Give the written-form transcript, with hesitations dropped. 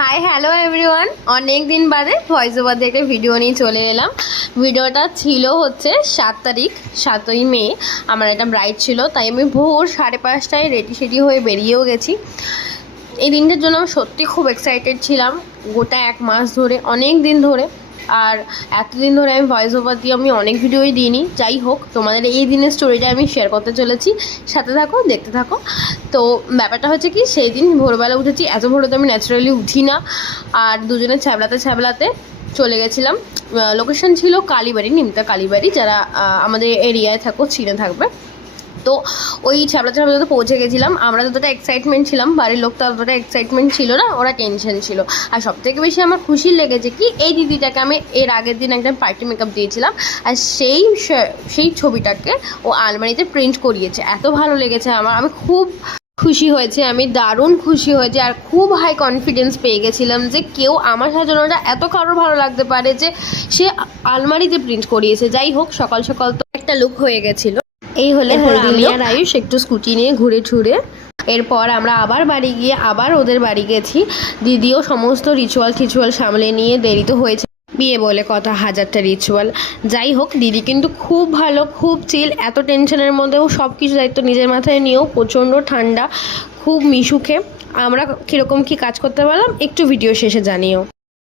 Hi hello everyone, অনেক দিন বাদে ভয়েস ওভার দিয়ে একটা ভিডিও নিয়ে চলে এলাম। ভিডিওটা ছিল হচ্ছে 7 তারিখ, 7ই মে। আমার একটা ব্রাইড ছিল, তাই আমি ভোর 5:30টায় রেডি হয়ে বেরিয়েও গেছি। এই দিনটার জন্য আমি সত্যি খুব এক্সাইটেড ছিলাম, গোটা 1 মাস ধরে, অনেক দিন ধরে। আর এতদিন ধরে আমি ভয়েস ওভার দিয়ে আমি অনেক ভিডিওই দিইনি। যাই হোক, তোমাদের এই দিনের স্টোরিটা আমি শেয়ার করতে চলেছি, সাথে থাকো, দেখতে থাকো। তো ব্যাপারটা হচ্ছে কি, সেই দিন ভোরবেলা উঠেছি। এত ভোরে তো আমি ন্যাচারালি উঠি না। আর দুজনে ছ্যাবলাতে চলে গেছিলাম। লোকেশন ছিল কালীবাড়ি, নিমতা কালীবাড়ি। যারা আমাদের এরিয়ায় থাকো চিনে থাকবে। তো ওই ছ্যাবলাতে পৌঁছে গেছিলাম। আমরা যতটা এক্সাইটমেন্ট ছিলাম, বাড়ির লোক তো ততটা এক্সাইটমেন্ট ছিল না, ওরা টেনশন ছিল। আর সবথেকে বেশি আমার খুশি লেগেছে কি, এই দিদিটাকে আমি এর আগের দিন একটা পার্টি মেকআপ দিয়েছিলাম, আর সেই ছবিটাকে ও আলমারিতে প্রিন্ট করিয়েছে। এত ভালো লেগেছে আমার, আমি খুব খুশি হয়েছে, আমি দারুণ খুশি হয়েছে। আর খুব হাই কনফিডেন্স পেয়ে গেছিলাম যে কেউ আমার সাজানোটা এত কারোর ভালো লাগতে পারে যে সে আলমারিতে প্রিন্ট করিয়েছে। যাই হোক, সকাল সকাল তো একটা লুক হয়ে গেছিলো। এই হলে আমি আর আয়ুষ একটু স্কুটি নিয়ে ঘুরে ঠুরে এরপর আমরা আবার বাড়ি গিয়ে আবার ওদের বাড়ি গেছি। দিদিও সমস্ত রিচুয়াল সামলে নিয়ে, দেরি তো হয়েছে, বিয়ে বলে কথা, হাজারটা রিচুয়াল। যাই হোক, দিদি কিন্তু খুব ভালো, খুব চিল। এত টেনশনের মধ্যেও সব কিছু দায়িত্ব নিজের মাথায় নিয়েও প্রচণ্ড ঠান্ডা, খুব মিশুকে। আমরা কীরকম কী কাজ করতে পারলাম একটু ভিডিও শেষে জানিও।